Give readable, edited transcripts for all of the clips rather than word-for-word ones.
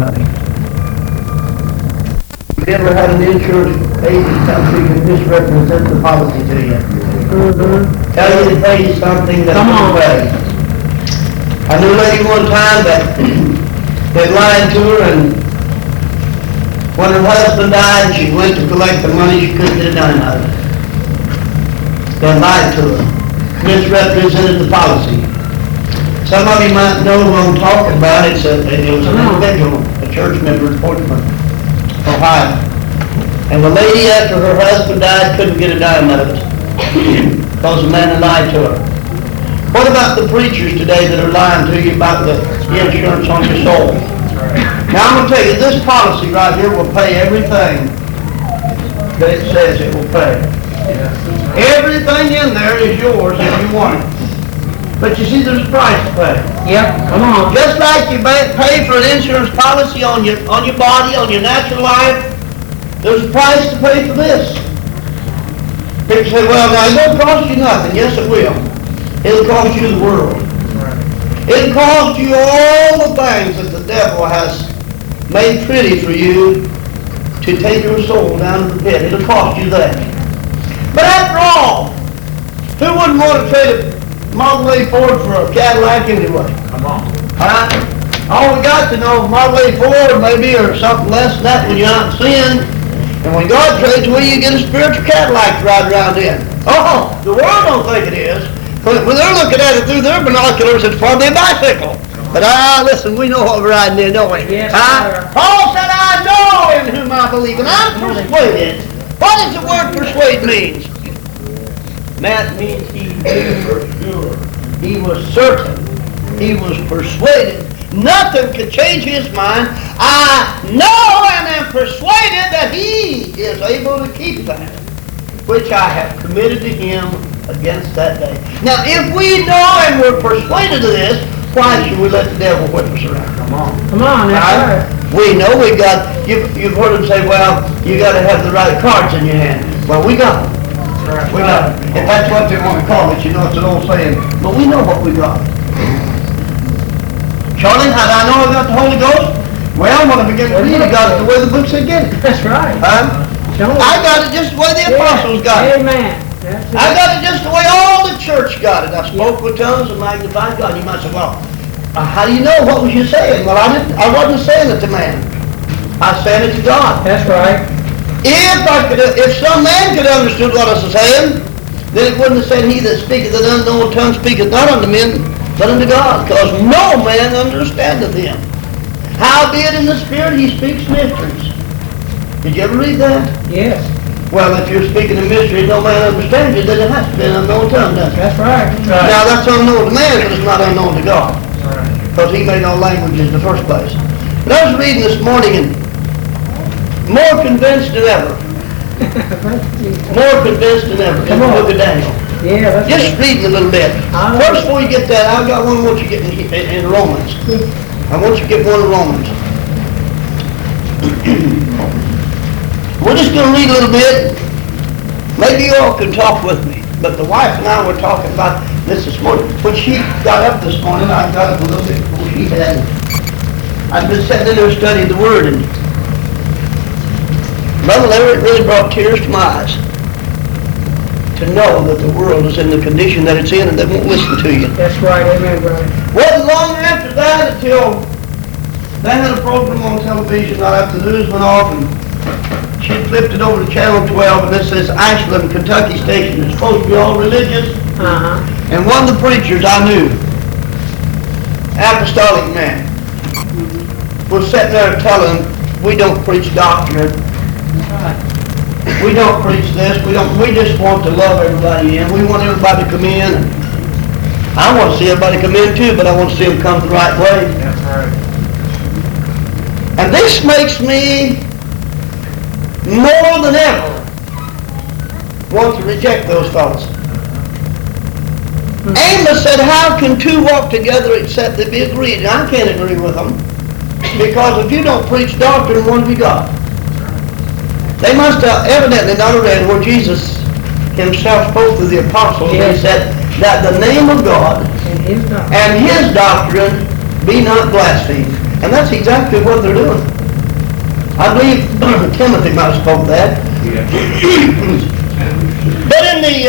Have you ever had an insurance agent come to you and misrepresent the policy to you? Mm-hmm. Tell you to pay you something that you pay. I knew a lady one time that they lied to her, and when her husband died, she went to collect the money, she couldn't get a dime out of it. They lied to her, misrepresented the policy. Some of you might know who I'm talking about. It was an individual, a church member in Portland, Ohio. And the lady, after her husband died, couldn't get a dime out of it because the man had lied to her. What about the preachers today that are lying to you about the insurance on your soul? Now I'm going to tell you, this policy right here will pay everything that it says it will pay. Everything in there is yours if you want it. But you see, there's a price to pay. Yep, come on. Just like you pay for an insurance policy on your body, on your natural life, there's a price to pay for this. People say, well, now, it won't cost you nothing. Yes, it will. It'll cost you the world. It'll cost you all the things that the devil has made pretty for you to take your soul down to the pit. It'll cost you that. But after all, who wouldn't want to trade a Model A Ford for a Cadillac anyway? Come on. All we got to know, Model A Ford maybe, or something less than that when you're not sin. And when God trades away, you get a spiritual Cadillac to ride around in. Oh, the world don't think it is. When they're looking at it through their binoculars, it's probably a bicycle. But listen, we know what we're riding in, don't we? Yes, sir. Paul said, I know in whom I believe, and I'm persuaded. What does the word persuade mean? That means he knew for sure. He was certain. He was persuaded. Nothing could change his mind. I know and am persuaded that he is able to keep that which I have committed to him against that day. Now, if we know and we're persuaded of this, why should we let the devil whip us around? Come on. Come on, that's right. We know we got, you've heard them say, well, you got to have the right cards in your hand. Well, we got them. Right. We got it. If that's what they want to call it, you know, it's an old saying. But we know what we got. Charlie, how do I know I got the Holy Ghost? Well, when I began to read, I got it the way the book said get it. That's right. I got it just the way the apostles got it. Amen. I got it just the way all the church got it. I spoke with tongues and magnified God. You might say, well, how do you know? What was you saying? Well, I wasn't saying it to man. I was saying it to God. That's right. If some man could understood what I was saying, then it wouldn't have said, he that speaketh an unknown tongue speaketh not unto men, but unto God. Because no man understandeth him. Howbeit in the Spirit he speaks mysteries. Did you ever read that? Yes. Well, if you're speaking a mystery, no man understands you, then it has to be an unknown tongue, doesn't it? That's right. Now, that's unknown to man, but it's not unknown to God. Right. Because he made all languages in the first place. But I was reading this morning and more convinced than ever. More convinced than ever. In the book of Daniel. Yeah, that's Just reading a little bit. First, before you get that, I've got one I want you to get in Romans. I want you to get one in Romans. We're just going to read a little bit. Maybe you all can talk with me. But the wife and I were talking about this morning. When she got up this morning, I got up a little bit before she had. I've been sitting in there studying the Word, and Brother Larry, it really brought tears to my eyes to know that the world is in the condition that it's in and they won't listen to you. That's right, amen, brother. Wasn't long after that until they had a program on television right after the news went off, and she flipped it over to Channel 12, and this is Ashland, Kentucky station. It's supposed to be all religious. And one of the preachers I knew, apostolic man, was sitting there telling, we don't preach doctrine. We don't preach this. We just want to love everybody in. We want everybody to come in. I want to see everybody come in too, but I want to see them come the right way. That's right. And this makes me more than ever want to reject those fellows. Amos said, how can two walk together except they be agreed? And I can't agree with them. Because if you don't preach doctrine, what have you got? They must have evidently not read where Jesus himself spoke to the apostles. Yes. He said that the name of God and his doctrine be not blasphemed. And that's exactly what they're doing. I believe Timothy might have spoke that. But in the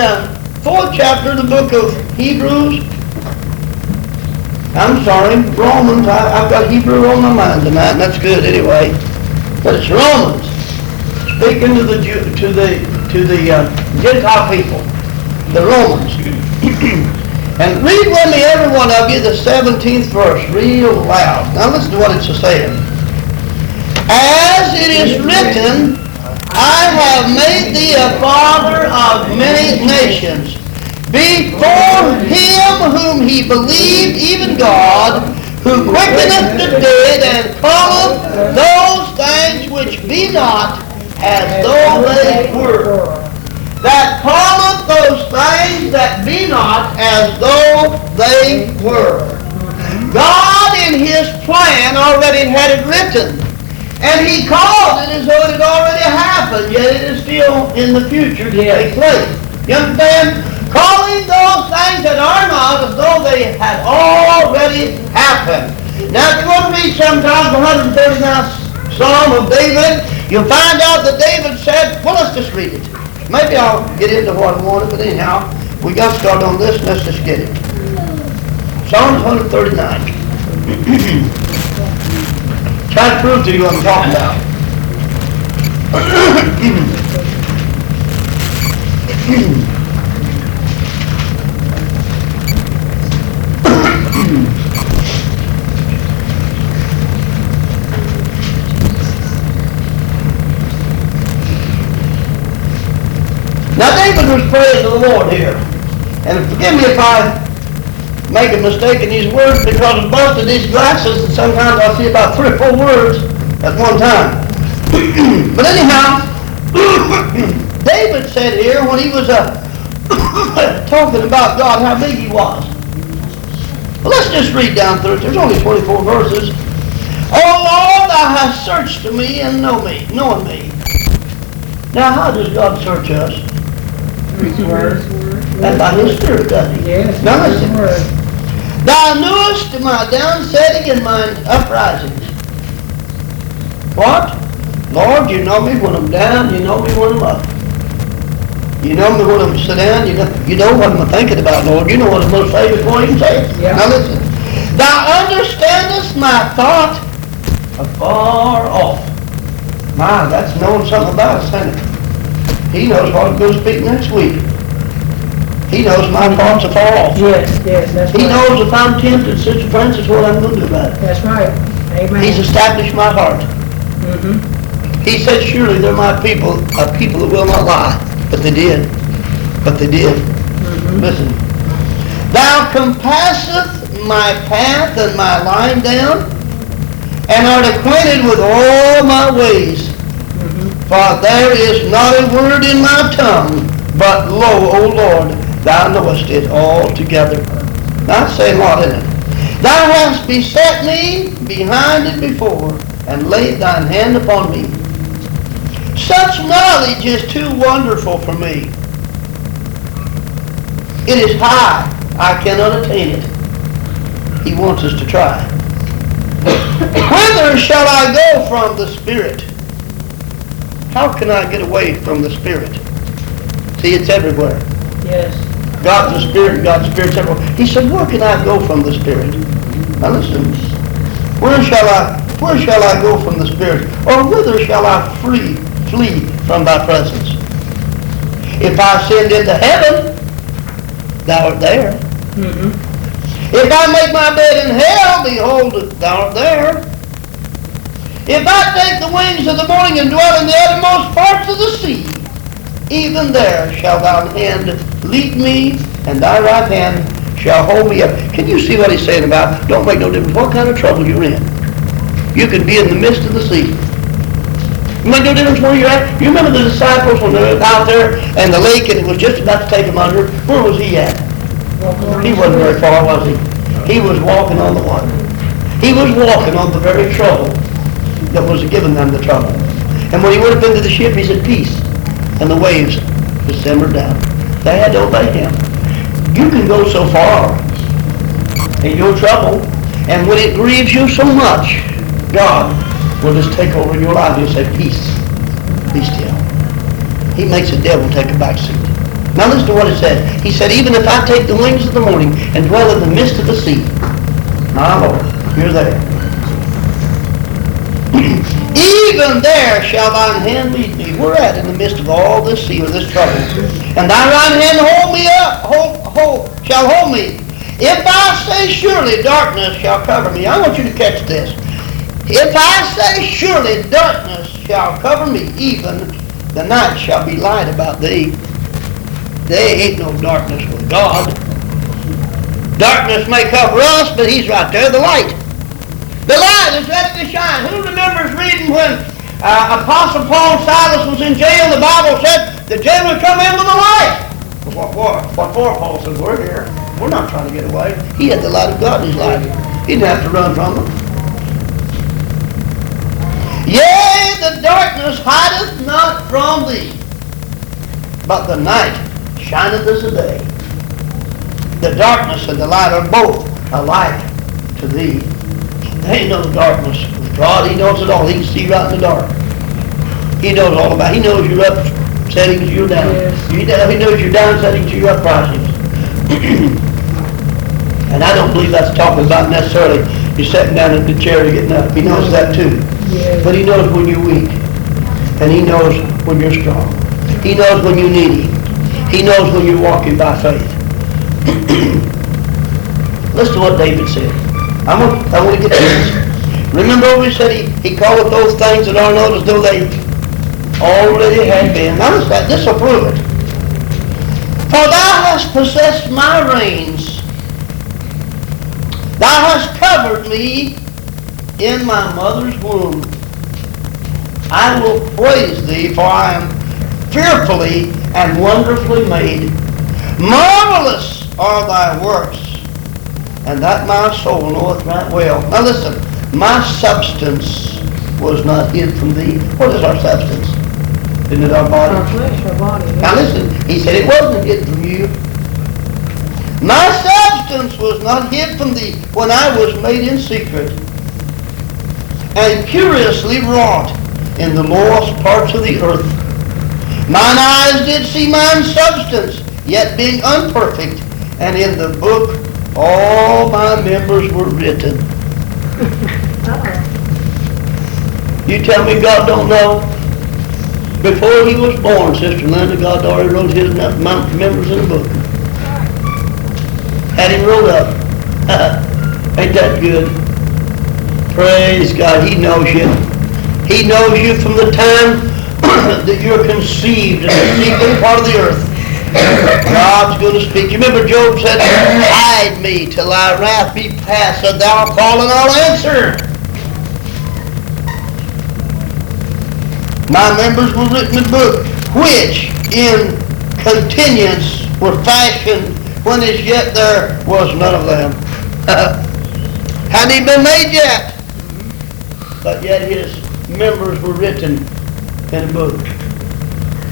4th chapter of the book of Hebrews, I'm sorry, Romans, I've got Hebrew on my mind tonight, and that's good anyway. But it's Romans, speaking to the Gentile people, the Romans. And read with me, every one of you, the 17th verse, real loud. Now listen to what it's saying. As it is written, I have made thee a father of many nations, before him whom he believed, even God, who quickeneth the dead, and calleth those things which be not as though they were. That calleth those things that be not as though they were. God in His plan already had it written. And He called it as though it had already happened, yet it is still in the future to take place. You understand? Calling those things that are not as though they had already happened. Now, if you want to read sometimes the 139th Psalm of David, you'll find out that David said, well, let's just read it. Maybe I'll get into what I wanted, but anyhow, we got started on this, and let's just get it. Psalm 139. Try to prove to you what I'm talking about. Now David was praying to the Lord here. And forgive me if I make a mistake in these words, because of both of these glasses, and sometimes I see about 3 or 4 words at one time. But anyhow, David said here, when he was talking about God, how big He was. Well, let's just read down through it. There's only 24 verses. O Lord, Thou hast searched me and knowing me. Now, how does God search us? And by His Spirit, doesn't He? Yes. Now listen. Thou knewest my downsetting and mine uprisings. What? Lord, You know me when I'm down. You know me when I'm up. You know me when I'm sit down. You know what I'm thinking about, Lord. You know what I'm most say before I even say it. Yeah. Now listen. Thou understandest my thought afar off. My, that's knowing something about us, ain't it? He knows what I'm going to speak next week. He knows my thoughts afar off. Yes, that's He right. knows if I'm tempted, Sister Francis, what I'm going to do about it. That's right. Amen. He's established my heart. Mm-hmm. He said, surely they're my people, a people that will not lie. But they did. Mm-hmm. Listen. Thou compasseth my path and my lying down, and art acquainted with all my ways. Mm-hmm. For there is not a word in my tongue, but lo, O Lord, Thou knowest it altogether. Now, that's saying a lot, isn't it? Thou hast beset me behind and before, and laid Thine hand upon me. Such knowledge is too wonderful for me. It is high. I cannot attain it. He wants us to try. Whither shall I go from the Spirit? How can I get away from the Spirit? See, it's everywhere. Yes. God's the Spirit, God's Spirit's everywhere. He said, where can I go from the Spirit? Now listen. Where shall I go from the Spirit? Or whither shall I flee from Thy presence? If I ascend into heaven, Thou art there. Mm-hmm. If I make my bed in hell, behold, Thou art there. If I take the wings of the morning and dwell in the uttermost parts of the sea, even there shall Thine hand lead me, and Thy right hand shall hold me up. Can you see what he's saying about, don't make no difference what kind of trouble you're in. You can be in the midst of the sea. It make no difference where you're at. You remember the disciples when they were out there and the lake and it was just about to take them under? Where was he at? He wasn't very far, was he? He was walking on the water. He was walking on the very trouble that was giving them the trouble. And when he went up into the ship, he said, peace. And the waves just simmered down. They had to obey him. You can go so far in your trouble, and when it grieves you so much, God will just take over your life. He'll say, peace, be still. He makes the devil take a back seat. Now listen to what it said. He said, even if I take the wings of the morning and dwell in the midst of the sea, my Lord, you're there. Even there shall thine hand lead me. We're at in the midst of all this sea or this trouble. And thy right hand hold me up, shall hold me. If I say surely darkness shall cover me. I want you to catch this. If I say surely darkness shall cover me, even the night shall be light about thee. There ain't no darkness with God. Darkness may cover us, but he's right there, the light. The light is ready to shine. Who remembers reading when Apostle Paul and Silas was in jail? The Bible said the jailer come in with the light. What for? Paul said, we're here. We're not trying to get away. He had the light of God in his life. He didn't have to run from them. Yea, the darkness hideth not from thee, but the night shineth as the day. The darkness and the light are both a light to thee. There ain't no darkness with God. He knows it all. He can see right in the dark. He knows all about it. He knows your up settings, your down. Yes. He knows your down settings, your up risings. And I don't believe that's talking about necessarily you sitting down in the chair and getting up. He knows that too. Yes. But he knows when you're weak. And he knows when you're strong. He knows when you need him. He knows when you're walking by faith. Listen to what David said. I want to get to this. Remember we said he called those things that are not as though they already had been. Notice that. This will prove it. For thou hast possessed my reins. Thou hast covered me in my mother's womb. I will praise thee, for I am fearfully and wonderfully made. Marvelous are thy works, and that my soul knoweth right well. Now listen, my substance was not hid from thee. What is our substance? Isn't it our body? Our flesh, our body. Yes. Now listen, he said it wasn't hid from you. My substance was not hid from thee when I was made in secret and curiously wrought in the lowest parts of the earth. Mine eyes did see mine substance, yet being unperfect, and in the book all my members were written. You tell me God don't know? Before he was born, Sister Linda, God already wrote his members in the book. Had him wrote up. Ain't that good? Praise God. He knows you. He knows you from the time that you're conceived in the secret part of the earth. God's going to speak. You remember Job said, hide me till thy wrath be past, and thou art call and I'll answer. My members were written in the book, which in continuance were fashioned when as yet there was none of them. Hadn't he been made yet? But yet his members were written in a book.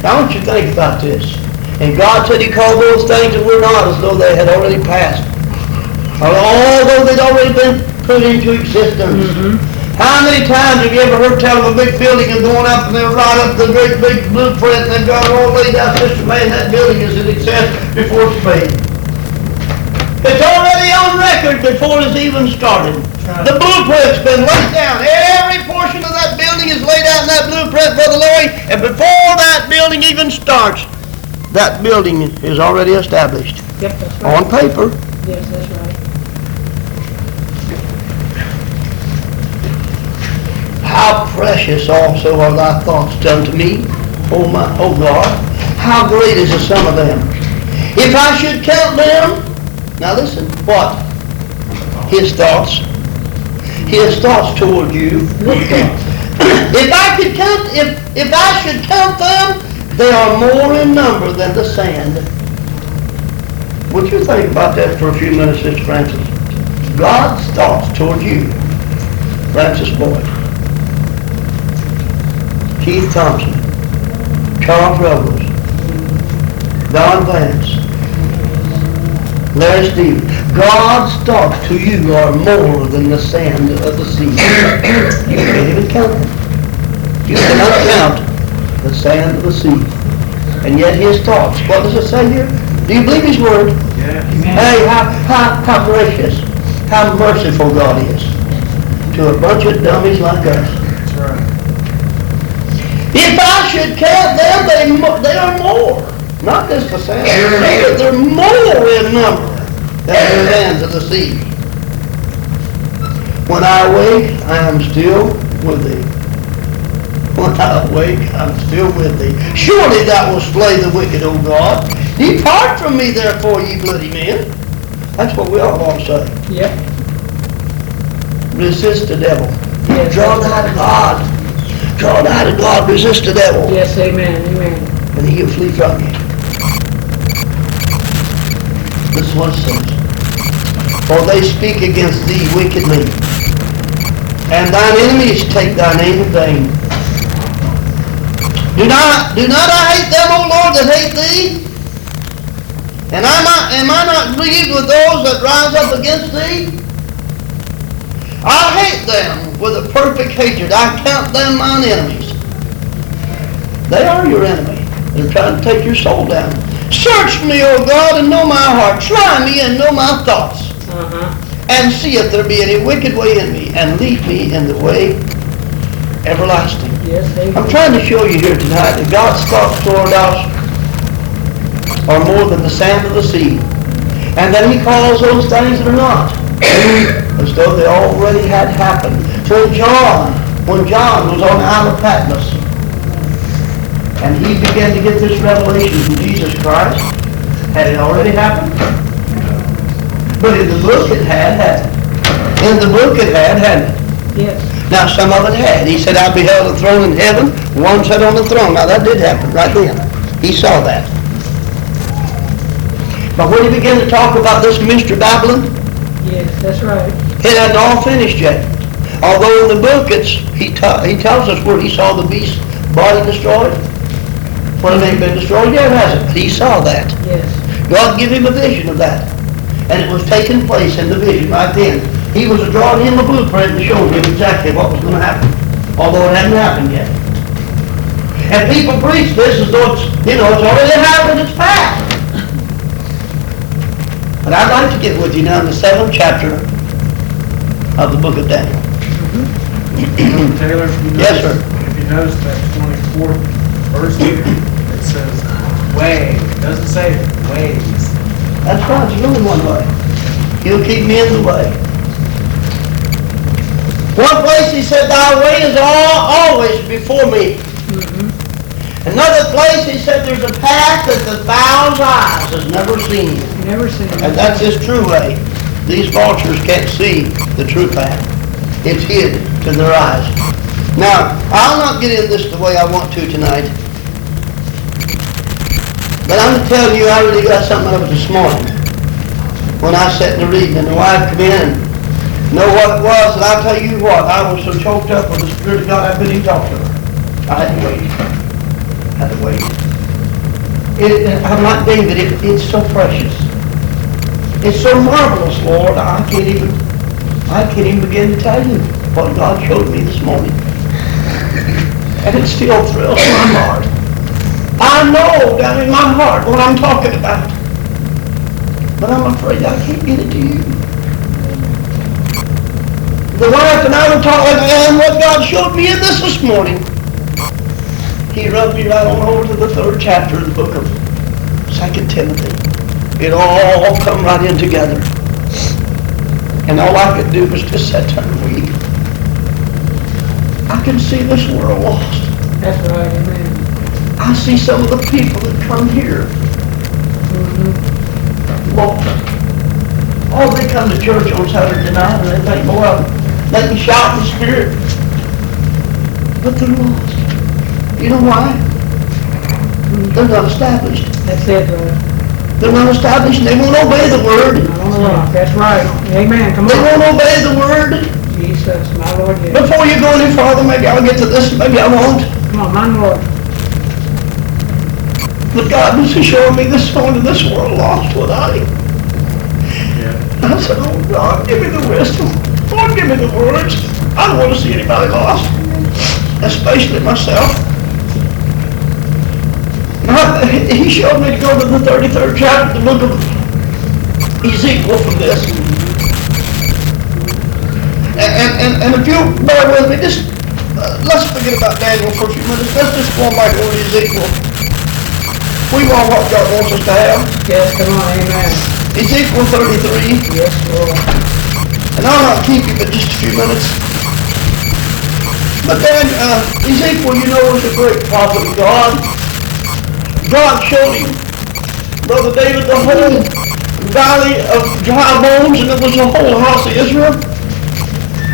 Now I want you to think about this. And God said he called those things that were not as though they had already passed. Although they'd already been put into existence. Mm-hmm. How many times have you ever heard tell of a big building and going up and they'll write up the great big blueprint and they've got it all laid out, Sister Man, that building is in excess before it's paid. It's already on record before it's even started. The blueprint's been laid down. Every portion of that building is laid out in that blueprint, Brother Larry, and before that building even starts, that building is already established. Yep, that's right. On paper. Yes, that's right. How precious also are thy thoughts unto me, O God. How great is the sum of them. If I should count them, now listen, what? His thoughts. His thoughts toward you. If I should count them, they are more in number than the sand. Would you think about that for a few minutes, Sister Francis? God's thoughts toward you. Francis Boyd, Keith Thompson, Charles Ruggles, Don Vance, Larry Stevens, God's thoughts to you are more than the sand of the sea. You can't even count them. You cannot count the sand of the sea. And yet His thoughts, what does it say here? Do you believe His Word? Yeah. Hey, how gracious, how merciful God is to a bunch of dummies like us. That's right. If I should count them, they are more. Not just the sand. They're more in number than the sands of the sea. When I awake, I am still with Thee. When I awake, I'm still with Thee. Surely Thou wilt slay the wicked, O God. Depart from me, therefore, ye bloody men. That's what we all want to say. Yep. Resist the devil. Yes. Draw nigh to God. Draw nigh to God. Resist the devil. Yes, amen, amen. And He will flee from you. This is what it says. For they speak against Thee wickedly, and Thine enemies take Thy name in vain. Do not I hate them, O Lord, that hate Thee? And am I not grieved with those that rise up against Thee? I hate them with a perfect hatred. I count them mine enemies. They are your enemy. They're trying to take your soul down. Search me, O God, and know my heart. Try me and know my thoughts. And see if there be any wicked way in me, and lead me in the way everlasting. Yes, amen. I'm trying to show you here tonight that God's thoughts toward us are more than the sand of the sea. And that He calls those things that are not as though they already had happened. So when John was on the Isle of Patmos, and he began to get this revelation from Jesus Christ, had it already happened? But in the book it had. In the book it hadn't it? Yes. Now some of it had. He said, I beheld a throne in heaven, one sat on the throne. Now that did happen right then. He saw that. But when he began to talk about this Mr. Babylon, Yes, that's right. it hadn't all finished yet. Although in the book he tells us where he saw the beast's body destroyed. Well, it ain't been destroyed yet, has it? He saw that. Yes. God gave him a vision of that. And it was taking place in the vision right then. He was drawing him a blueprint and showing him exactly what was going to happen. Although it hadn't happened yet. And people preach this as though it's already happened, it's past. But I'd like to get with you now in the 7th chapter of the book of Daniel. Taylor, if you Yes, notice- sir. If you notice that 24th verse here, it says way. It doesn't say ways. That's right, it's only one way. He'll keep me in the way. One place he said, Thy way is always before me. Another place he said, there's a path that the fowl's eyes has never seen. Never seen And it. that's His true way. These vultures can't see the true path. It's hid to their eyes. Now, I'll not get into this the way I want to tonight. But I'm telling you, I really got something out of it this morning. When I sat in the reading and the wife come in and know what it was, and I'll tell you what, I was so choked up with the Spirit of God, I couldn't even talk to her. I had to wait. I'm like David, it's so precious. It's so marvelous, Lord, I can't even begin to tell you what God showed me this morning. And it still thrills my heart. I know down in my heart what I'm talking about. But I'm afraid I can't get it to you. The wife and I were talking, and what God showed me in this morning. He rubbed me right on over to the 3rd chapter of the book of 2 Timothy. It all come right in together. And all I could do was just sit there and weep. I can see this world lost. That's right, amen. I see some of the people that come here lost. Oh, they come to church on Saturday night and they think, boy, they can shout in the Spirit. But they're lost. You know why? They're not established. That's it, brother. They're not established and they won't obey the Word. That's right. Amen. Come They on. won't obey the Word. Jesus, my Lord, yes. Before you go any farther, maybe I'll get to this, maybe I won't. Come on, my Lord. But God was showing me this morning, this world lost without Him. I said, oh God, give me the wisdom. Lord, give me the words. I don't want to see anybody lost, especially myself. Now, he showed me to go to the 33rd chapter, the book of Ezekiel from this. And if you bear with me, just let's forget about Daniel for a few minutes. Let's just go back over to Ezekiel. We want what God wants us to have. Yes, come on, amen. Ezekiel 33. Yes, Lord. And I'll not keep you but just a few minutes. But then, Ezekiel, you know, was a great prophet of God. God showed him, Brother David, the whole valley of dry bones, and it was the whole house of Israel.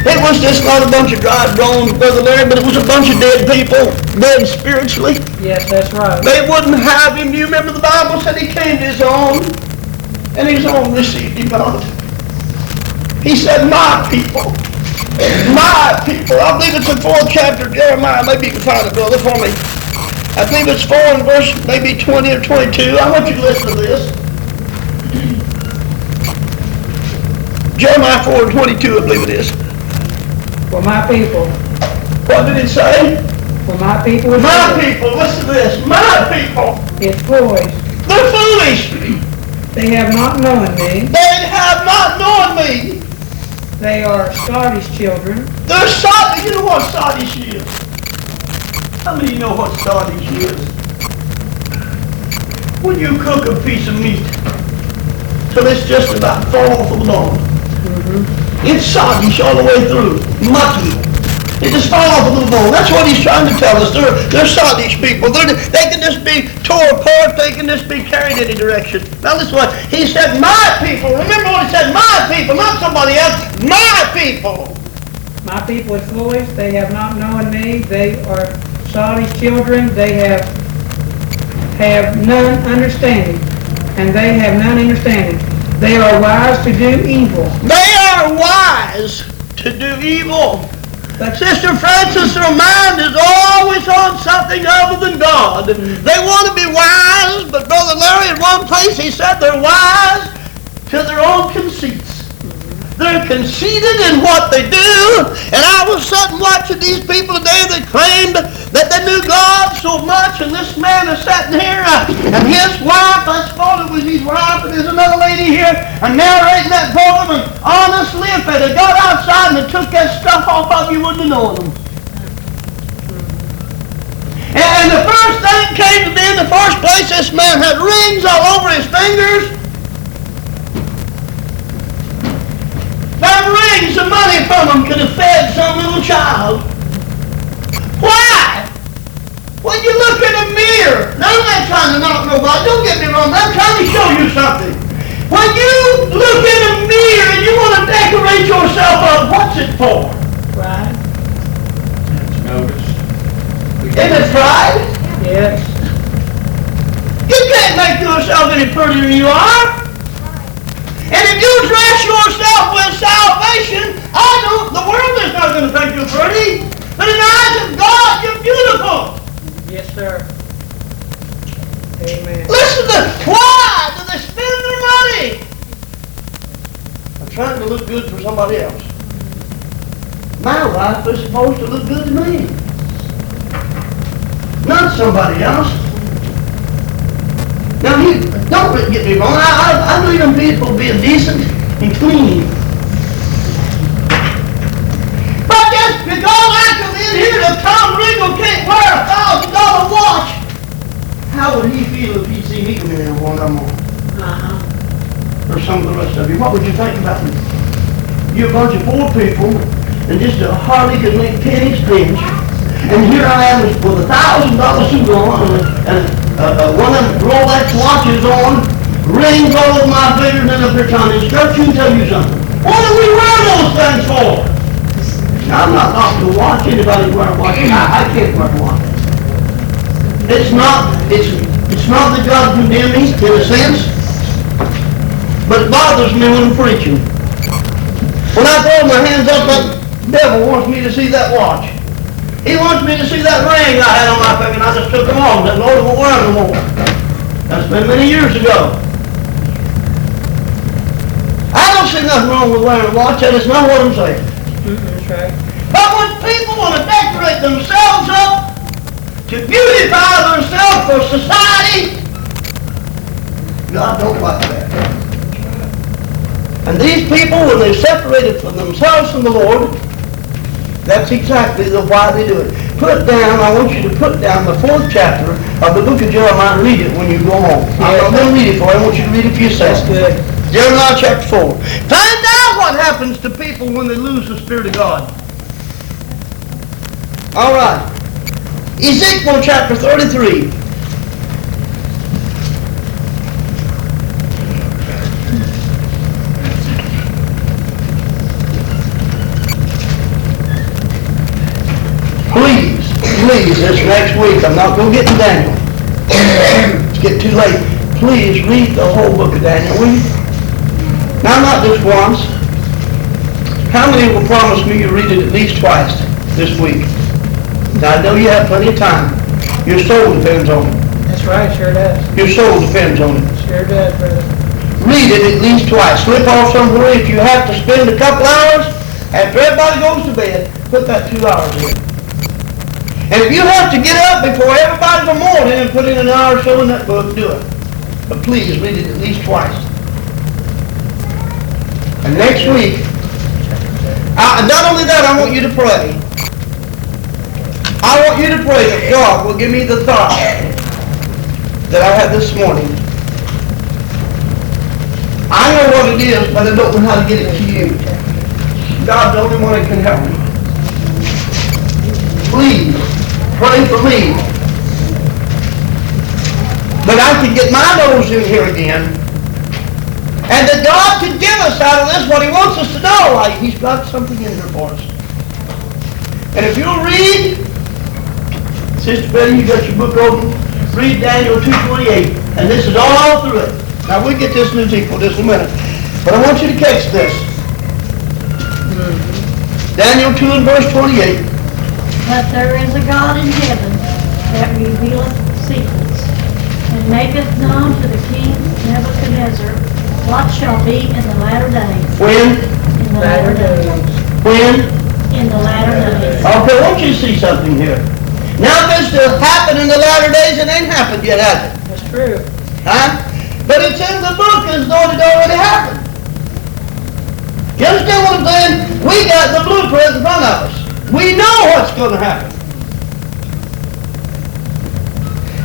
It was just not a bunch of dry bones, Brother Larry, but it was a bunch of dead people, dead spiritually. Yes, that's right. They wouldn't have him. You remember the Bible said he came to his own, and his own received him not. He said, my people. My people. I believe it's the 4th chapter of Jeremiah. Maybe you can find it, brother, for me. I think it's 4 and verse maybe 20 or 22. I want you to listen to this. Jeremiah 4 and 22, I believe it is. For my people. What did it say? For my people is My foolish. people. Listen to this. My people. It's foolish. They're foolish. They have not known me. They have not known me. They are Scottish children. They're Sadish. You know what Sadish is? How many of you know what Sadish is? When you cook a piece of meat till it's just about fall off of the bone. It's Sadish all the way through. Mucky. It just fall off of the bone. That's what he's trying to tell us. They're Sadish people. They can just be tore apart. They can just be carried any direction. Now listen what he said, my people. Remember what he said, my people, not somebody else. My people. My people is foolish. They have not known me. They are Scottish children. They have none understanding. And they have none understanding. They are wise to do evil. They are wise to do evil. Sister Francis, their mind is always on something other than God. They want to be wise, but Brother Larry, in one place, he said they're wise to their own conceits. They're conceited in what they do. And I was sitting watching these people today that claimed that they knew God so much, and this man is sitting here, and his wife, I suppose it was his wife, and there's another lady here, and narrating that program, and honestly, if they'd have got outside and took that stuff off of you, wouldn't have known them. And the first thing came to me in the first place, this man had rings all over his fingers. Them rings of money from them could have fed some little child. Why? When you look in a mirror, now I'm not trying to knock nobody, don't get me wrong, I'm trying to show you something. When you look in a mirror and you want to decorate yourself up, what's it for? Right? It's noticed. Is it pride? Yes. You can't make yourself any prettier than you are. And if you dress yourself with salvation, I know the world is not going to think you're pretty. But in the eyes of God, you're beautiful. Yes, sir. Amen. Listen to why do they spend their money? I'm trying to look good for somebody else. My wife is supposed to look good to me, not somebody else. Now, don't get me wrong. I believe in people being decent and clean. But just because I come in here to Tom Riegel can't wear a $1,000 watch, how would he feel if he see me come in here with one I'm on? Or some of the rest of you? What would you think about me? You're a bunch of poor people, and just a hardly could make pennies pinch. And here I am with $1,000 suit on, and one of them Rolex watches on, rings all over my fingers, and up there trying to instruct you and tell you something. What do we wear those things for? Now, I'm not knocking the watch. Anybody wear a watch? I can't wear a watch. It's not that God condemned me, in a sense, but it bothers me when I'm preaching. When I throw my hands up, that devil wants me to see that watch. He wants me to see that ring I had on my finger, and I just took them off. That Lord won't wear them no more. That's been many years ago. I nothing wrong with wearing a watch, that is not what I'm saying. That's right. But when people want to decorate themselves up to beautify themselves for society, God don't like that. And these people, when they're separated from themselves from the Lord, that's exactly why they do it. I want you to put down the 4th chapter of the book of Jeremiah and read it when you go home. I'm not going to read it for you. I want you to read it for yourself. That's good. Jeremiah chapter 4. Find out what happens to people when they lose the Spirit of God. All right. Ezekiel chapter 33. Please, this next week, I'm not going to get to Daniel. It's getting too late. Please read the whole book of Daniel, will you? Now, not just once. How many will promise me you'll read it at least twice this week? Now, I know you have plenty of time. Your soul depends on it. That's right, sure does. Your soul depends on it. Sure does, brother. Read it at least twice. Slip off somewhere if you have to spend a couple hours. After everybody goes to bed, put that 2 hours in. And if you have to get up before everybody in the morning and put in an hour or so in that book, do it. But please read it at least twice. And next week, not only that, I want you to pray. I want you to pray that God will give me the thought that I had this morning. I know what it is, but I don't know how to get it to you. God's the only one that can help me. Please, pray for me. But I can get my nose in here again. And that God can give us out of this what He wants us to know. Like He's got something in here for us. And if you'll read, Sister Betty, you got your book open, read Daniel 2:28. And this is all through it. Now we'll get this in Ezekiel just a minute. But I want you to catch this. Daniel 2 and verse 28. But there is a God in heaven that revealeth secrets, and maketh known to the king Nebuchadnezzar what shall be in the latter days. When? In the latter days. When? In the latter days. Okay, I want you to see something here. Now if it's to happen in the latter days, it ain't happened yet, has it? That's true. Huh? But it's in the book as though it already happened. You understand what I'm saying? We got the blueprint in front of us. We know what's going to happen.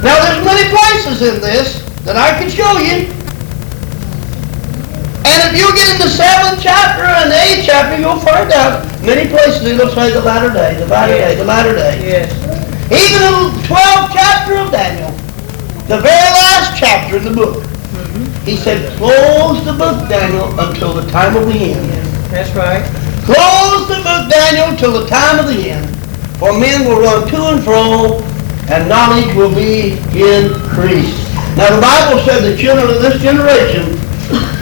Now there's many places in this that I can show you. And if you get in the 7th chapter and the 8th chapter, you'll find out many places it'll say the latter day, the latter day, the latter day. Yes. Even in the 12th chapter of Daniel, the very last chapter in the book, he said, close the book, Daniel, until the time of the end. That's right. Close the book, Daniel, till the time of the end. For men will run to and fro, and knowledge will be increased. Now the Bible said the children of this generation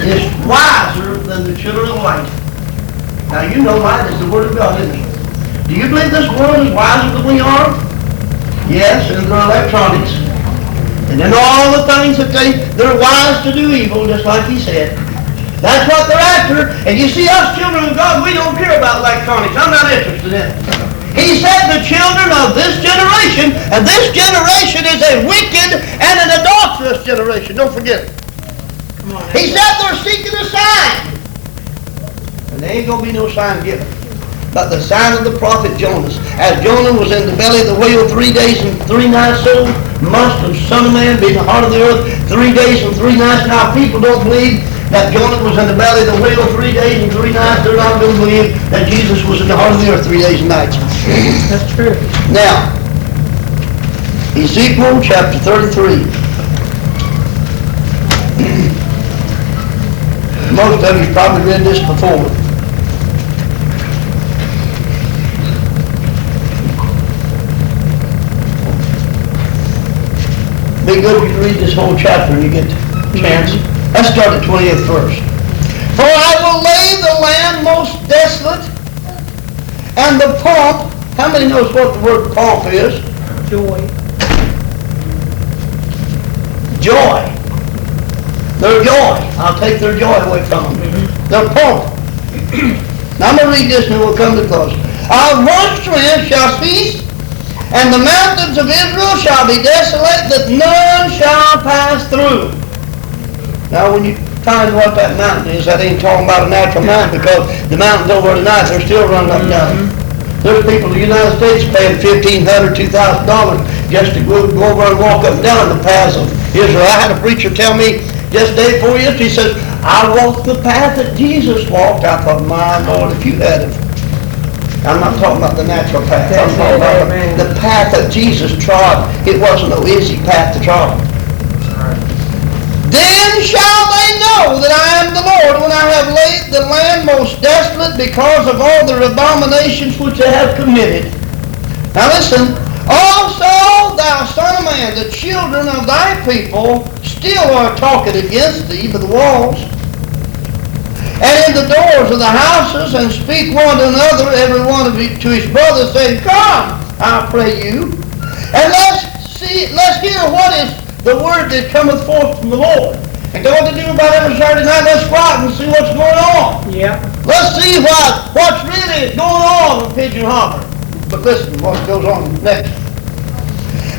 is wiser than the children of light. Now you know light is the Word of God, isn't it? Do you believe this world is wiser than we are? Yes, and through electronics. And in all the things that they're wise to do evil, just like he said. That's what they're after. And you see, us children of God, we don't care about electronics. I'm not interested in it. He said the children of this generation, and this generation is a wicked and an adulterous generation. Don't forget it. Come on. He said they're seeking a sign. And there ain't going to be no sign given. But the sign of the prophet Jonas. As Jonah was in the belly of the whale 3 days and 3 nights, so must the Son of Man be in the heart of the earth 3 days and 3 nights. Now people don't believe that Jonah was in the belly of the whale 3 days and 3 nights. They're not going to believe that Jesus was in the heart of the earth 3 days and nights. That's true. Now, Ezekiel chapter 33. Most of you've probably read this before. Be good if you read this whole chapter and you get a chance. Let's start at 20th verse. For I will lay the land most desolate, and the pomp. How many knows what the word pomp is? Joy. Joy. Their joy. I'll take their joy away from them. Their pomp. Now I'm going to read this and we'll come to close. Our one strength shall cease, and the mountains of Israel shall be desolate, that none shall pass through. Now when you find what that mountain is, that ain't talking about a natural mountain, because the mountains over tonight, they're still running up and down. There's people in the United States paying $1,500, $2,000 just to go over and walk up and down the paths of Israel. I had a preacher tell me just day before yesterday, he says, I walked the path that Jesus walked. I thought, my Lord, if you had it. I'm not talking about the natural path. I'm talking about the path that Jesus trod. It wasn't no easy path to trod. Then shall they know that I am the Lord, when I have laid the land most desolate because of all their abominations which they have committed. Now listen, also thou son of man, the children of thy people still are talking against thee by the walls, and in the doors of the houses, and speak one to another, every one of you to his brother, saying, Come, I pray you, and let's hear what is the word that cometh forth from the Lord. And go what to do about every Saturday night, let's go out and see what's going on. Yeah. Let's see what's really going on in Pigeon Harbor. But listen what goes on next.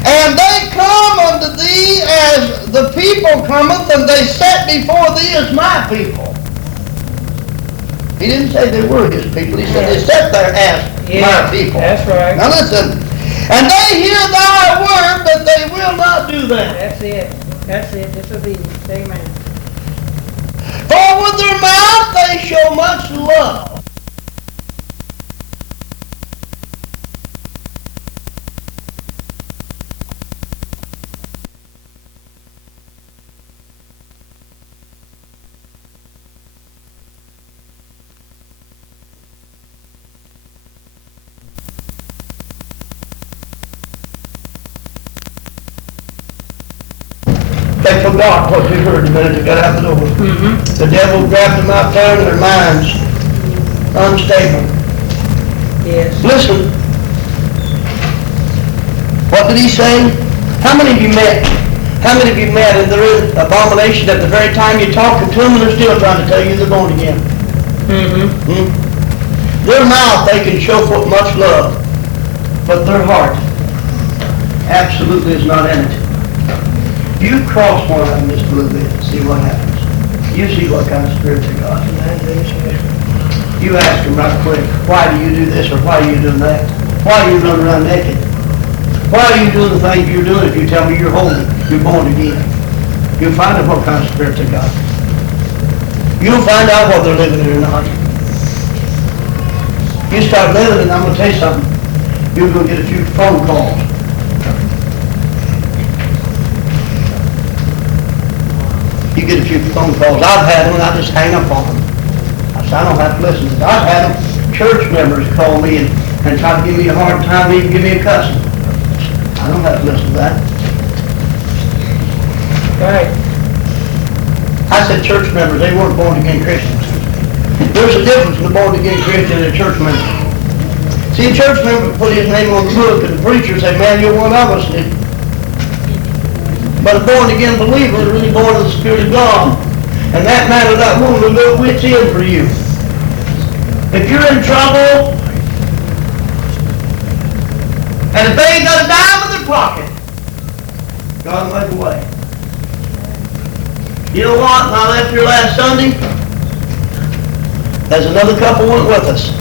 And they come unto thee as the people cometh, and they set before thee as my people. He didn't say they were his people. He said they sat there as my people. That's right. Now listen. And they hear thy word, but they will not do that. That's it. That's it. Disobedience. Amen. For with their mouth they show much love. They forgot what they heard the minute they got out the door. The devil grabbed them out there in their minds, unstable. Yes. Listen, what did he say? How many of you met? How many of you met and they're in abomination at the very time you're talking to them and they're still trying to tell you they're born again? Their mouth, they can show for much love, but their heart absolutely is not in it. You cross one of them just a little bit and see what happens. You see what kind of spirit they got. You ask them right quick, why do you do this or why are you doing that? Why do you run around naked? Why are you doing the things you're doing if you tell me you're holy, you're born again? You'll find out what kind of spirit they got. You'll find out whether they're living it or not. You start living it, I'm going to tell you something. You're going to get a few phone calls. You get a few phone calls. I've had them and I just hang up on them. I said, I don't have to listen to it. I've had them, church members call me and try to give me a hard time, even give me a cussing. I don't have to listen to that. Right. I said church members, they weren't born again Christians. There's a difference in a born again Christian and a church member. See, a church member put his name on the book and the preacher said, man, you're one of us. But a born again believer is really born of the Spirit of God. And that man or that woman will go wit's end for you. If you're in trouble, and if they ain't got a dime in their pocket, God will make a way. You know what? When I left here last Sunday, there's another couple went with us.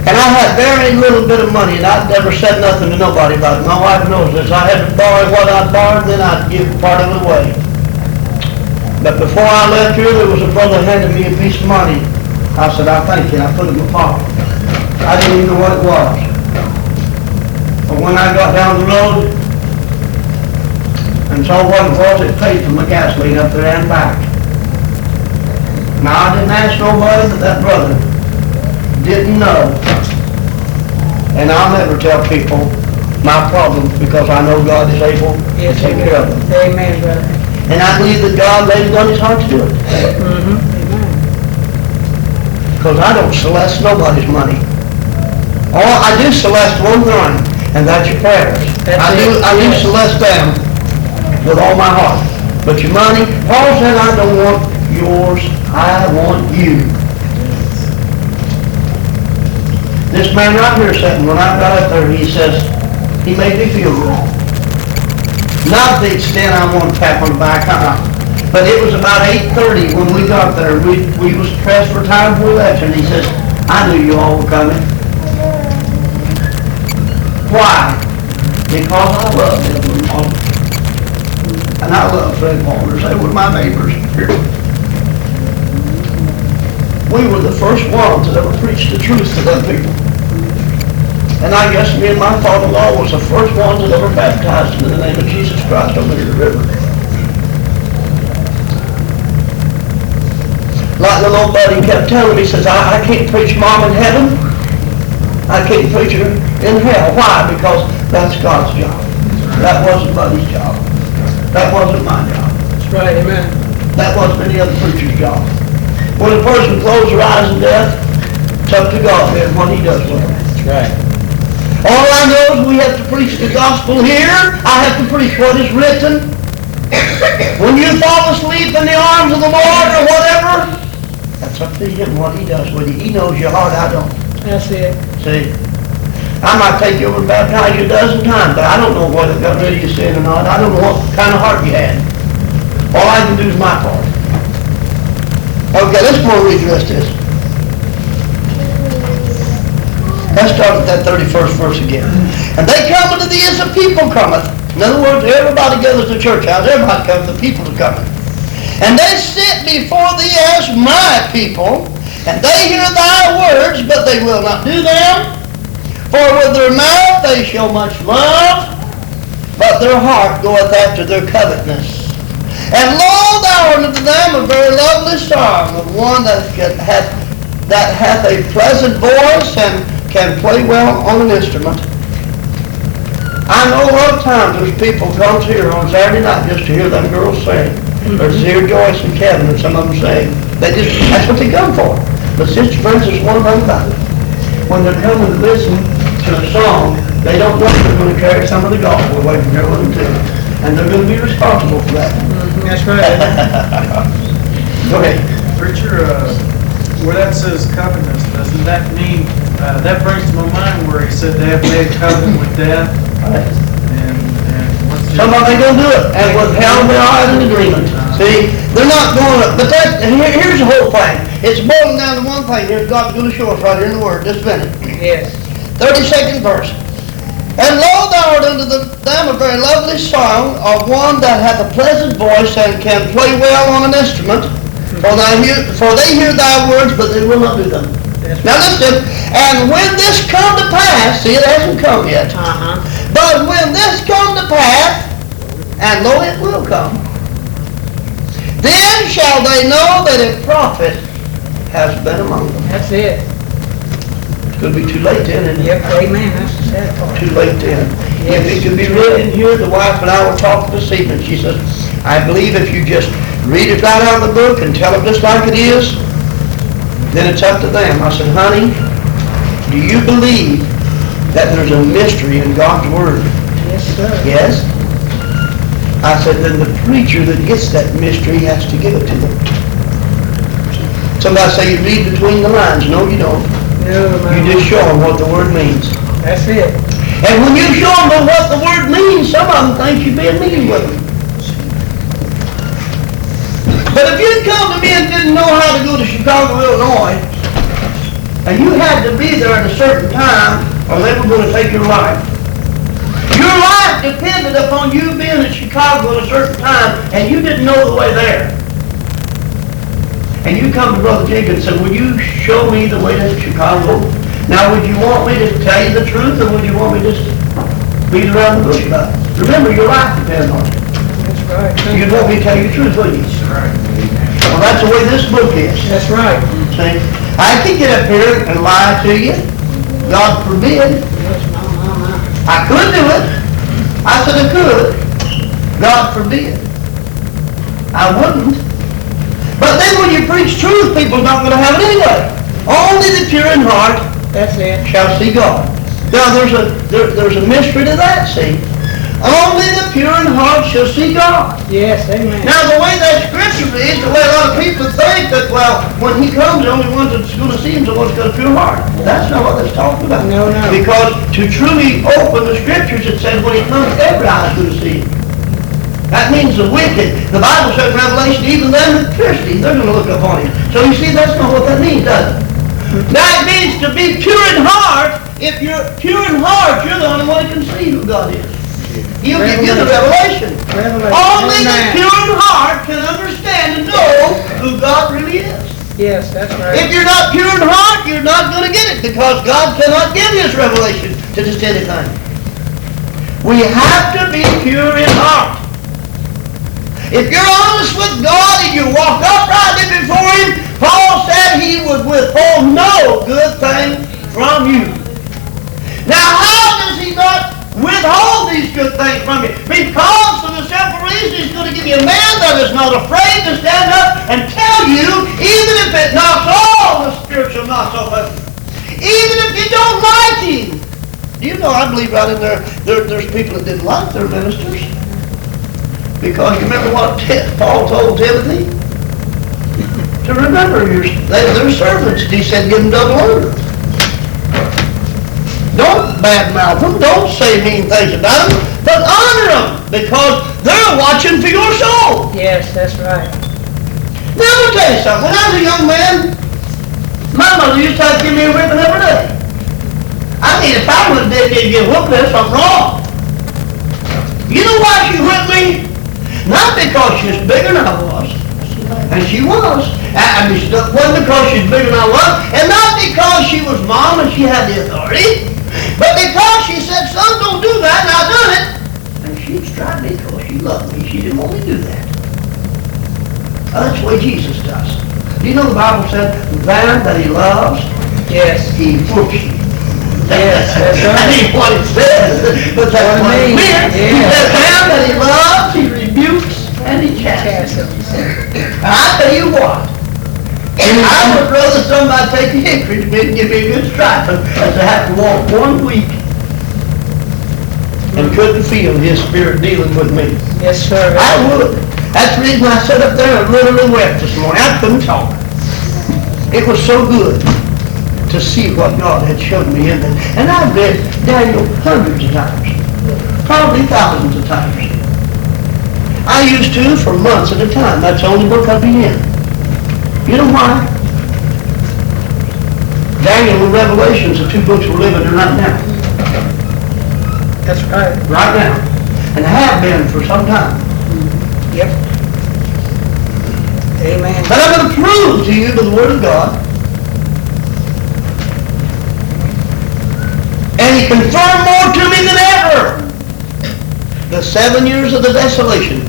And I had very little bit of money, and I'd never said nothing to nobody about it. My wife knows this. I had to borrow what I'd borrowed, then I'd give part of it away. But before I left here, there was a brother handed me a piece of money. I said, I thank you, and I put it in my pocket. I didn't even know what it was. But when I got down the road and saw what it was, it paid for my gasoline up there and back. Now, I didn't ask nobody but that brother. Didn't know. And I'll never tell people my problems because I know God is able to take care of them. Amen, brother. And I believe that God laid it on his heart to do it. Amen. Because I don't celeste nobody's money. I do celeste one thing, and that's your prayers. I do celeste them with all my heart. But your money, Paul said, I don't want yours. I want you. This man right here said, when I got up there, he says, he made me feel good. Not to the extent I want to tap on the back, but it was about 8:30 when we got there. We was pressed for time for election. He says, I knew you all were coming. Why? Because I love them. And I love Fred Walters. They were my neighbors here. We were the first ones that ever preached the truth to them people. And I guess me and my father-in-law was the first ones that ever baptized them in the name of Jesus Christ over the river. Like the little buddy kept telling me, he says, I can't preach Mom in heaven. I can't preach her in hell. Why? Because that's God's job. That wasn't Buddy's job. That wasn't my job. That's right, amen. That wasn't any other preacher's job. When a person closes their eyes in death, it's up to God then what he does with them. That's right. All I know is we have to preach the gospel here. I have to preach what is written. When you fall asleep in the arms of the Lord or whatever, that's up to him what he does with you. He knows your heart, I don't. That's it. See? I might take you over and baptize you a dozen times, but I don't know whether it got rid of your sin or not. I don't know what kind of heart you had. All I can do is my part. Okay, let's go and read the rest of this. Let's start at that 31st verse again. And they come unto thee as the people cometh. In other words, everybody gathers to the church house. Everybody comes, the people are coming. And they sit before thee as my people, and they hear thy words, but they will not do them. For with their mouth they show much love, but their heart goeth after their covetousness. And lo, thou art unto them a very lovely song, of one that hath a pleasant voice and can play well on an instrument. I know a lot of times there's people comes here on Saturday night just to hear them girls sing. Or to hear Joyce and Kevin and some of them sing. That's what they come for. But Sister Francis, one thing about it, when they're coming to listen to a song, they don't know they're going to carry some of the gospel away from here with them too. And they're going to be responsible for that. That's right. Go ahead. Preacher, where that says covenant, doesn't that mean, that brings to my mind where he said they have made a covenant with death? And what's the... Some of them going to do it, and with hell they are in agreement. See, they're not going to, but that, and here's the whole thing. It's boiling down to one thing. Here's God's going to show us right here in the Word, just a minute. Yes. 32nd verse. And lo, thou art unto them a very lovely song of one that hath a pleasant voice and can play well on an instrument. For they hear thy words, but they will not do them. Now listen, and when this come to pass, see, it hasn't come yet. But when this come to pass, and lo, it will come, then shall they know that a prophet has been among them. That's it. It's going to be too late then, isn't it? Yep, amen. That's the sad part. Too late then. If it could be read in here, the wife and I were talking this evening. She says, I believe if you just read it right out of the book and tell them just like it is, then it's up to them. I said, honey, do you believe that there's a mystery in God's Word? Yes, sir. Yes? I said, then the preacher that gets that mystery has to give it to them. Somebody say you read between the lines. No, you don't. No, You just show them what the Word means. That's it. And when you show them what the Word means, some of them think you're being mean with them. But if you'd come to me and didn't know how to go to Chicago, Illinois, and you had to be there at a certain time, or they were going to take your life. Your life depended upon you being in Chicago at a certain time, and you didn't know the way there. And you come to Brother Jenkins and said, will you show me the way to Chicago? Now, would you want me to tell you the truth, or would you want me just to beat around the bush about it? Remember, your life depends on it. That's right. You'd want me to tell you the truth, wouldn't you? That's right. Well, that's the way this book is. That's right. See? I could get up here and lie to you. God forbid. Yes, my. I could do it. I said I could. God forbid. I wouldn't. But then when you preach truth, people's not going to have it anyway. Only the pure in heart That's it. shall see God. Now there's a mystery to that, see. Only the pure in heart shall see God. Yes, amen. Now the way that scripture reads, the way a lot of people well, when he comes, the only ones that's going to see him are the ones that's got a pure heart. That's not what that's talking about. No, no. Because to truly open the scriptures, it says when he comes, every eye is going to see him. That means the wicked. The Bible says in Revelation, even them that thirsty, they're going to look upon him. So you see, that's not what that means, does it? That means to be pure in heart. If you're pure in heart, you're the only one that can see who God is. He'll give you the revelation. Only the pure in heart can understand and know who God really is. Yes, that's right. If you're not pure in heart, you're not going to get it, because God cannot give his revelation to just anything. We have to be pure in heart. If you're honest with God and you walk uprightly before him, Paul said he would withhold no good thing from you. Now, how does he not withhold these good things from you? Because for the simple reason he's going to give you a man that is not afraid to stand up and tell you, even if it knocks all the spiritual knots off of you, even if you don't like him. Do you know, I believe right in there's people that didn't like their ministers. Because you remember what Paul told Timothy? To remember their servants. He said, give them double honor. Don't badmouth them. Don't say mean things about them. But honor them, because they're watching for your soul. Yes, that's right. Now, I'll tell you something. When I was a young man, my mother used to have to give me a whipping every day. I mean, if I was dead to get whooped, there's something wrong. You know why she whipped me? Not because she was bigger than I was. And she was. I mean, it wasn't because she was bigger than I was. And not because she was mom and she had the authority. But because she said, son, don't do that, and I done it. And she tried me because she loved me. She didn't want me to do that. That's the way Jesus does. Do you know the Bible said, man that he loves, Yes. he whoops you. Yes, that's right. That ain't what it says, but that's what it means. He says, man that he loves, he rebukes, and he chastens. I tell you what, I would rather somebody take a hickory to me and give me a good striping as to have to walk 1 week and couldn't feel his spirit dealing with me. Yes, sir. I would. That's the reason I sat up there and literally wept this morning. I couldn't talk. It was so good to see what God had shown me in it. And I've read Daniel hundreds of times, probably thousands of times. I used to for months at a time. That's the only book I'd be in. You know why? Daniel and Revelation's the two books we're living in right now. That's right. Right now. And have been for some time. Yep. Amen. But I'm going to prove to you by the Word of God. And he confirmed more to me than ever the 7 years of the desolation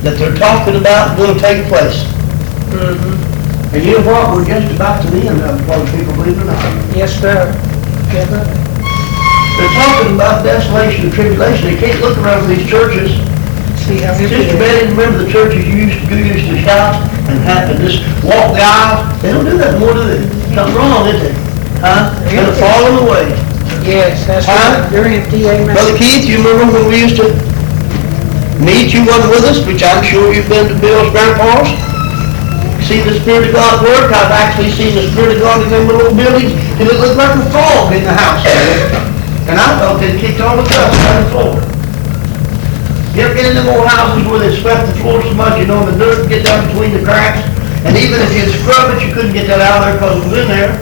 that they're talking about will take place. Mm-hmm. And you know what? We're just about to the end of it, whether people believe it or not. Yes, sir. Yes, sir. They're talking about desolation and tribulation. They can't look around these churches. See how we Sister Betty, remember the churches you used to shout and have to just walk the aisles? They don't do that anymore, do they? Something wrong, is it? Huh? They're falling away. Yes, that's Huh? right. You're empty, amen. Brother Keith, you remember when we used to meet? You wasn't with us, which I'm sure you've been to Bill's grandpa's. See the Spirit of God work. I've actually seen the Spirit of God in them little buildings, and it looked like a fog in the house. And I thought they'd kicked all the dust out of the floor. You ever get in them old houses where they swept the floor so much, you know, and the dirt would get down between the cracks? And even if you'd scrub it, you couldn't get that out of there because it was in there.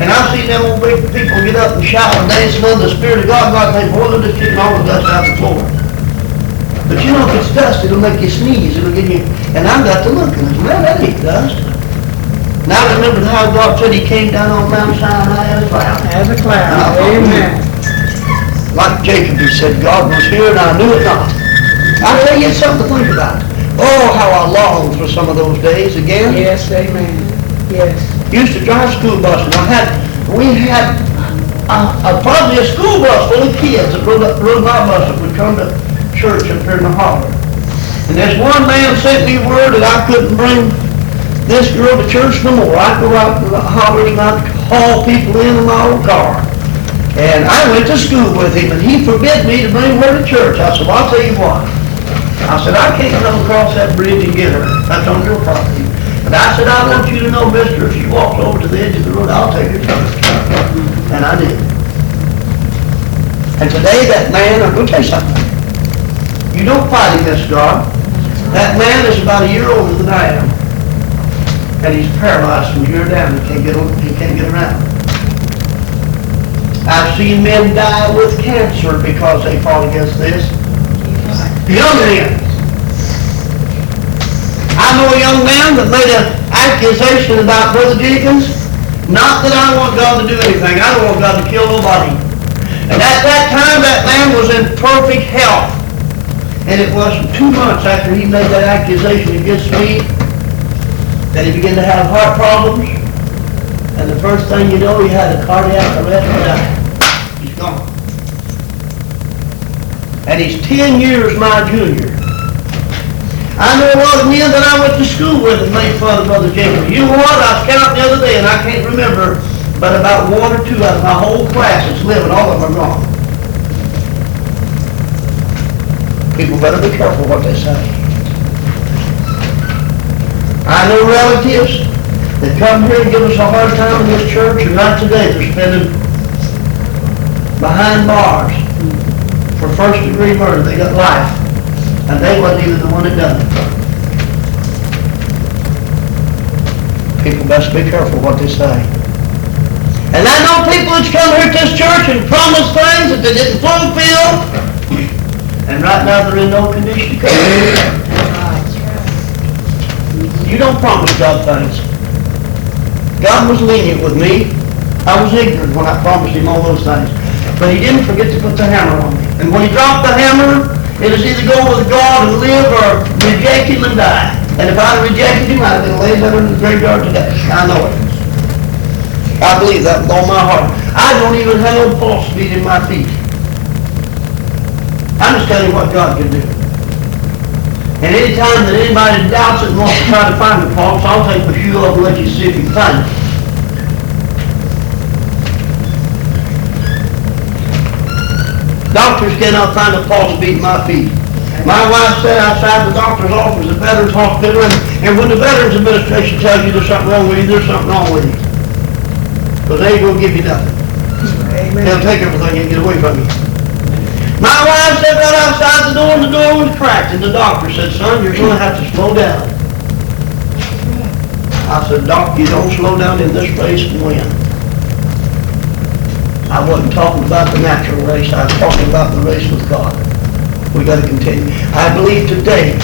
And I've seen them old big people get up and shout and dance under the Spirit of God, like they boy, they're just getting all the dust out of the floor. But you know, if it's dust, it'll make you sneeze. It'll give you, and I got to look, and I said, well, that ain't dust. And I remembered how God said he came down on Mount Sinai as a cloud. As a cloud, amen. Like Jacob, he said, God was here and I knew it not. I'll tell you something to think about. Oh, how I longed for some of those days again. Yes, amen. Yes. Used to drive school buses. We had probably a school bus full of kids that rode my bus that would come to church up here in the harbor. And there's one man sent me word that I couldn't bring this girl to church no more. I'd go out to the hollers and I'd haul people in my old car. And I went to school with him, and he forbid me to bring her to church. I said, well, I'll tell you what. I said, I can't come across that bridge and get her. That's on your property. But I said, I want you to know, mister, if she walks over to the edge of the road, I'll take her to her. And I did. And today that man, I'm going to tell you something. You don't fight against God. That man is about a year older than I am. And he's paralyzed from here down. He can't get around. I've seen men die with cancer because they fought against this. Young men. I know a young man that made an accusation about Brother Jenkins. Not that I want God to do anything. I don't want God to kill nobody. And at that time, that man was in perfect health. And it wasn't 2 months after he made that accusation against me that he began to have heart problems. And the first thing you know, he had a cardiac arrest and died. He's gone. And he's 10 years my junior. I know a lot of men that I went to school with and made fun of Brother Jenkins. You know what? I was counting the other day, and I can't remember, but about 1 or 2 out of my whole class that's living, all of them are gone. People better be careful what they say. I know relatives that come here and give us a hard time in this church, and not today. They're spending behind bars for first-degree murder. They got life. And they wasn't even the one that done it. People best be careful what they say. And I know people that's come here to this church and promised things that they didn't fulfill. And right now they're in no condition to come here. You don't promise God things. God was lenient with me. I was ignorant when I promised him all those things. But he didn't forget to put the hammer on me. And when he dropped the hammer, it is either go with God and live or reject him and die. And if I'd rejected him, I'd have been laying down in the graveyard today. I know it. I believe that with all my heart. I don't even have no pulse beat in my feet. I'm just telling you what God can do. And any time that anybody doubts it and wants to try to find the pulse, I'll take my shoe off and let you see if you can find it. Doctors cannot find a pulse beat in my feet. My wife sat outside the doctor's office at Veterans Hospital, and when the Veterans Administration tells you there's something wrong with you, there's something wrong with you. Because they ain't going to give you nothing. Amen. They'll take everything and get away from you. My wife sat right outside the door, and the door was cracked, and the doctor said, son, you're going to have to slow down. I said, Doc, you don't slow down in this race and win. I wasn't talking about the natural race. I was talking about the race with God. We got to continue. I believe today,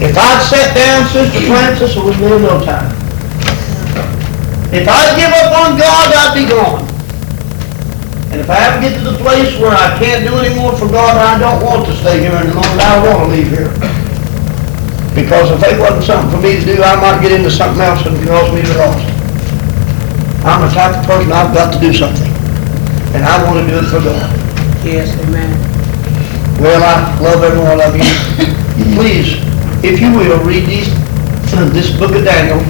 if I'd sat down, Sister Francis, it was me in no time. If I'd give up on God, I'd be gone. And if I ever get to the place where I can't do any more for God, I don't want to stay here any longer. I want to leave here. Because if it wasn't something for me to do, I might get into something else that would cause me to lost. I'm the type of person I've got to do something. And I want to do it for God. Yes, amen. Well, I love every one of you. Please, if you will, read this book of Daniel.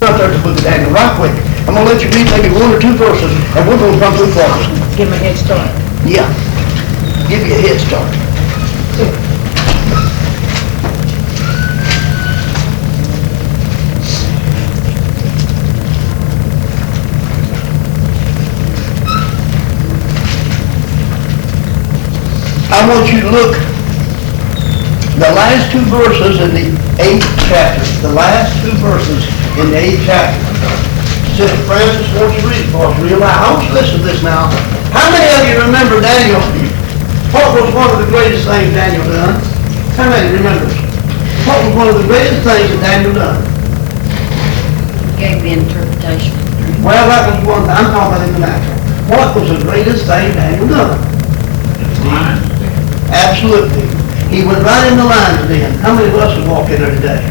Not there's the book of Daniel, right quick. I'm going to let you read maybe 1 or 2 verses, and we're going to come through fast. Give me a head start. Yeah. Give you a head start. I want you to look the last 2 verses in the 8th chapter. The last 2 verses in the 8th chapter. Sister Francis wants you to read it for us real loud. I want you to listen to this now. How many of you remember Daniel? What was one of the greatest things Daniel done? How many remembers? What was one of the greatest things that Daniel done? Gave the interpretation. Well, that was one thing. I'm talking about in the natural. What was the greatest thing Daniel done? Absolutely. He went right in the lines then. How many of us would walk in there today?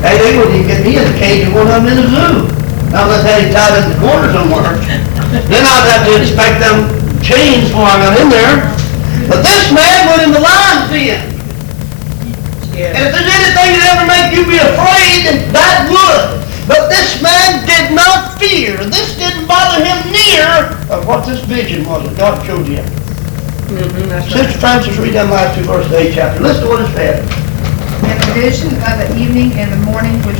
Hey, they wouldn't even get me in the cage and one of them in the zoo. Now let's have him tied in the corner somewhere. Then I'd have to inspect them chains before I got in there. But this man went in the lines then. And if there's anything that ever make you be afraid, that would. But this man did not fear. This didn't bother him near of what this vision was that God showed him. That's Sister right. Francis, read them last two verses of the 8th chapter. Listen to what it said. And the vision of the evening and the morning which